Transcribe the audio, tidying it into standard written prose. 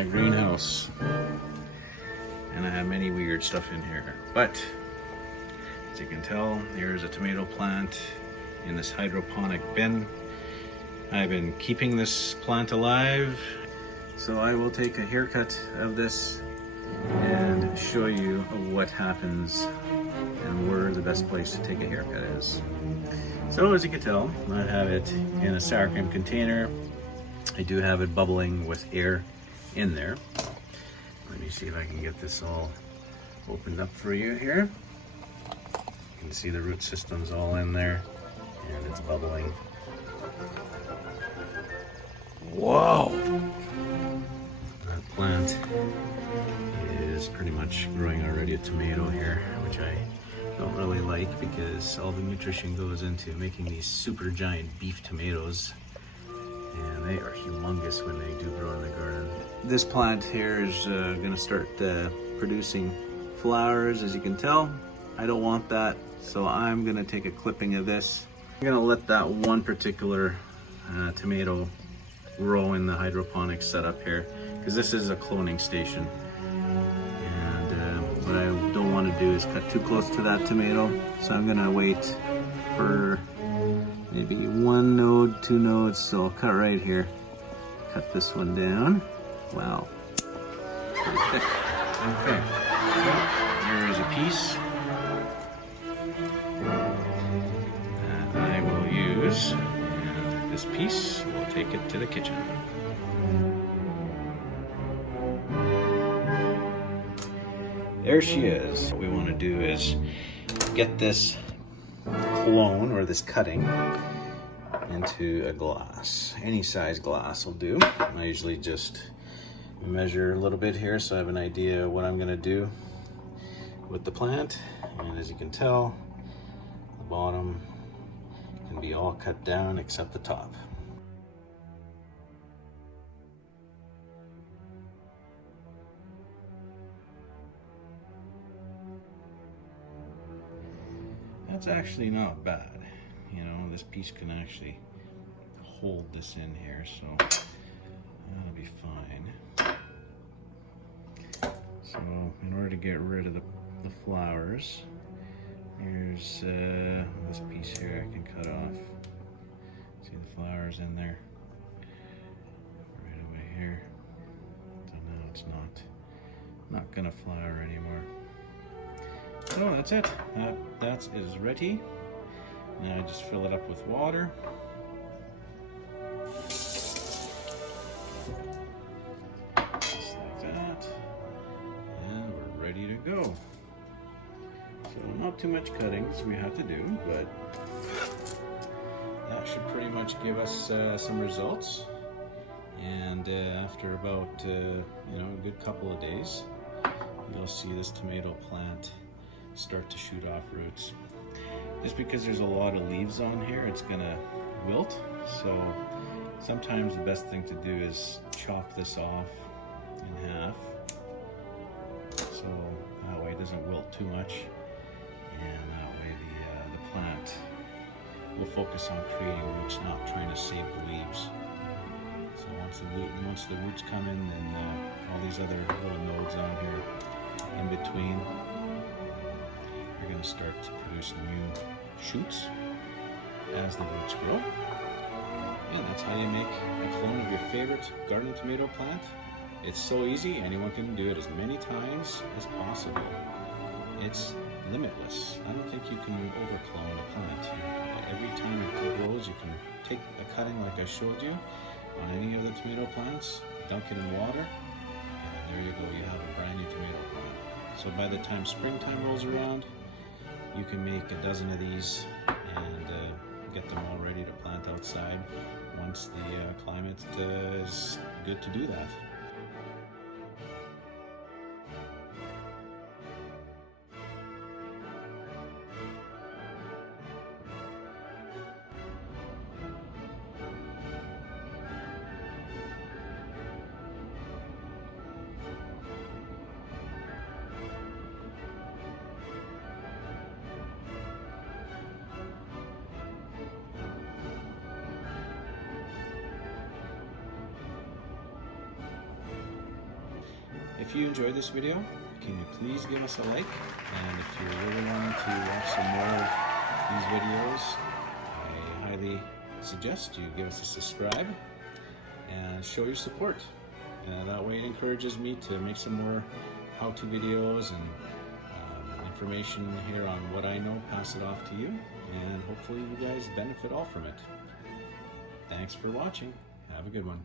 my greenhouse. And I have many weird stuff in here. But as you can tell, here's a tomato plant in this hydroponic bin. I've been keeping this plant alive. So I will take a haircut of this and show you what happens and where the best place to take a haircut is. So as you can tell, I have it in a sour cream container. I do have it bubbling with air in there. Let me see if I can get this all opened up for you here. You can see the root system's all in there and it's bubbling. Wow! That plant is pretty much growing already a tomato here, which I don't really like because all the nutrition goes into making these super giant beef tomatoes, and they are humongous when they do grow in the garden. This plant here is going to start producing flowers, as you can tell. I don't want that, so I'm going to take a clipping of this. I'm going to let that one particular tomato grow in the hydroponic setup here, because this is a cloning station. And what I don't want to do is cut too close to that tomato, so I'm going to wait for maybe 1 node, 2 nodes, so I'll cut right here. Cut this one down. Wow, pretty thick. Okay, so here is a piece that I will use, and this piece will take it to the kitchen. There she is. What we want to do is get this clone, or this cutting, into a glass. Any size glass will do. I usually just measure a little bit here so I have an idea of what I'm going to do with the plant. And as you can tell, the bottom can be all cut down except the top. That's actually not bad. You know, this piece can actually hold this in here, so that'll be fine. So in order to get rid of the flowers, here's this piece here I can cut off. See the flowers in there? Right away here. So now it's not gonna flower anymore. So that's it. That is ready. Now I just fill it up with water. Just like that. And we're ready to go. So not too much cuttings we have to do, but that should pretty much give us some results. And after about a good couple of days, you'll see this tomato plant start to shoot off roots. Just because there's a lot of leaves on here, it's gonna wilt. So sometimes the best thing to do is chop this off in half, so that way it doesn't wilt too much, and that way the plant will focus on creating roots, not trying to save the leaves. So once the roots come in, then all these other little nodes on here in between are going to start to produce new shoots as the roots grow. And that's how you make a clone of your favorite garden tomato plant. It's so easy, anyone can do it as many times as possible. It's limitless. I don't think you can overclone a plant. Every time it grows, you can take a cutting like I showed you on any of the tomato plants, dunk it in water, and there you go, you have a brand new tomato plant. So by the time springtime rolls around, you can make a dozen of these and get them all ready to plant outside once the climate is good to do that. if you enjoyed this video, can you please give us a like? And if you're really wanting to watch some more of these videos, I highly suggest you give us a subscribe and show your support. That way it encourages me to make some more how-to videos and information here on what I know, pass it off to you, and hopefully you guys benefit all from it. Thanks for watching. Have a good one.